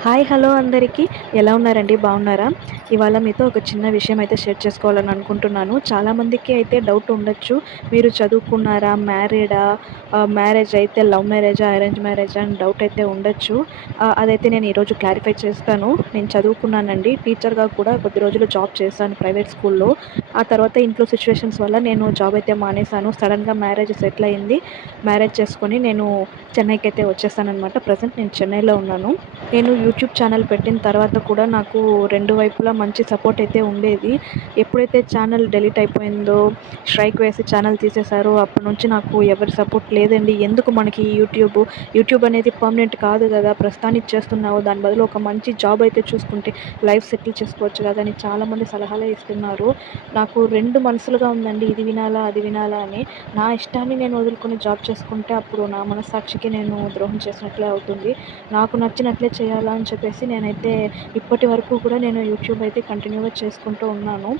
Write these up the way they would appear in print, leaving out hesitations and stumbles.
Hi hello అందరికీ ఎలా ఉన్నారండి బాగున్నారా? ఇవాళ మీతో ఒక చిన్న విషయం అయితే షేర్ చేసుకోవాలని అనుకుంటున్నాను. చాలామందికి అయితే డౌట్ ఉండొచ్చు. మీరు చదువుకున్నారా? మ్యారీడా? మ్యారేజ్ అయితే లవ్ మ్యారేజా? అరేంజ్ మ్యారేజా? అని డౌట్ అయితే ఉండొచ్చు. అదైతే నేను ఈరోజు క్లారిఫై చేస్తాను. నేను చదువుకున్నానండి. టీచర్‌గా కూడా కొద్ది రోజులు జాబ్ చేశాను ప్రైవేట్ స్కూల్‌లో. ఆ తర్వాత ఇంట్లో సిట్యుయేషన్స్ వల్ల నేను జాబ్ అయితే మానేశాను. సడెన్‌గా మ్యారేజ్ సెటిల్ అయింది. మ్యారేజ్ చేసుకొని నేను చెన్నైకైతే వచ్చేసాననమాట. ప్రెజెంట్ నేను చెన్నైలో ఉన్నాను. నేను యూట్యూబ్ ఛానల్ పెట్టిన తర్వాత కూడా నాకు రెండు వైపులా మంచి సపోర్ట్ అయితే ఉండేది. ఎప్పుడైతే ఛానల్ డిలీట్ అయిపోయిందో, స్ట్రైక్ వేసి ఛానల్ తీసేశారో అప్పటి నుంచి నాకు ఎవరి సపోర్ట్ లేదండి. ఎందుకు మనకి యూట్యూబ్ అనేది పర్మనెంట్ కాదు కదా! ప్రస్తుతానికి చేస్తున్నావు. దాని బదులు ఒక మంచి జాబ్ అయితే చూసుకుంటే లైఫ్ సెటిల్ చేసుకోవచ్చు కదా! అని చాలామంది సలహాలే ఇస్తున్నారు. నాకు 2 మనసులుగా ఉందండి. ఇది వినాలా? అది వినాలా అని. నా ఇష్టాన్ని నేను వదులుకొని జాబ్ చేసుకుంటే అప్పుడు నా మనస్సాక్షికి నేను ద్రోహం చేసినట్లే అవుతుంది. నాకు నచ్చినట్లే చేయాలా అని చెప్పేసి నేనైతే ఇప్పటి వరకు కూడా నేను యూట్యూబ్ అయితే కంటిన్యూగా చేసుకుంటూ ఉన్నాను.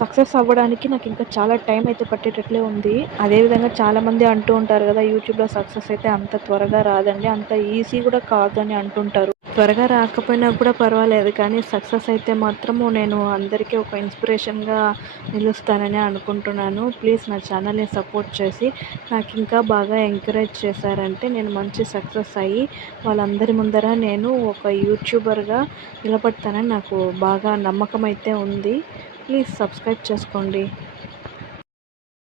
సక్సెస్ అవ్వడానికి నాకు ఇంకా చాలా టైం అయితే పట్టేటట్లే ఉంది. అదేవిధంగా చాలామంది అంటూ ఉంటారు కదా! యూట్యూబ్‌లో సక్సెస్ అయితే అంత త్వరగా రాదండి. అంత ఈజీ కూడా కాదు అని అంటుంటారు. త్వరగా రాకపోయినా కూడా పర్వాలేదు. కానీ సక్సెస్ అయితే మాత్రము నేను అందరికీ ఒక ఇన్స్పిరేషన్‌గా నిలుస్తానని అనుకుంటున్నాను. ప్లీజ్ నా ఛానల్‌ని సపోర్ట్ చేసి నాకు ఇంకా బాగా ఎంకరేజ్ చేశారంటే నేను మంచి సక్సెస్ అయ్యి వాళ్ళందరి ముందర నేను ఒక యూట్యూబర్‌గా నిలబడతానని నాకు బాగా నమ్మకం అయితే ఉంది. ప్లీజ్ సబ్స్క్రైబ్ చేసుకోండి.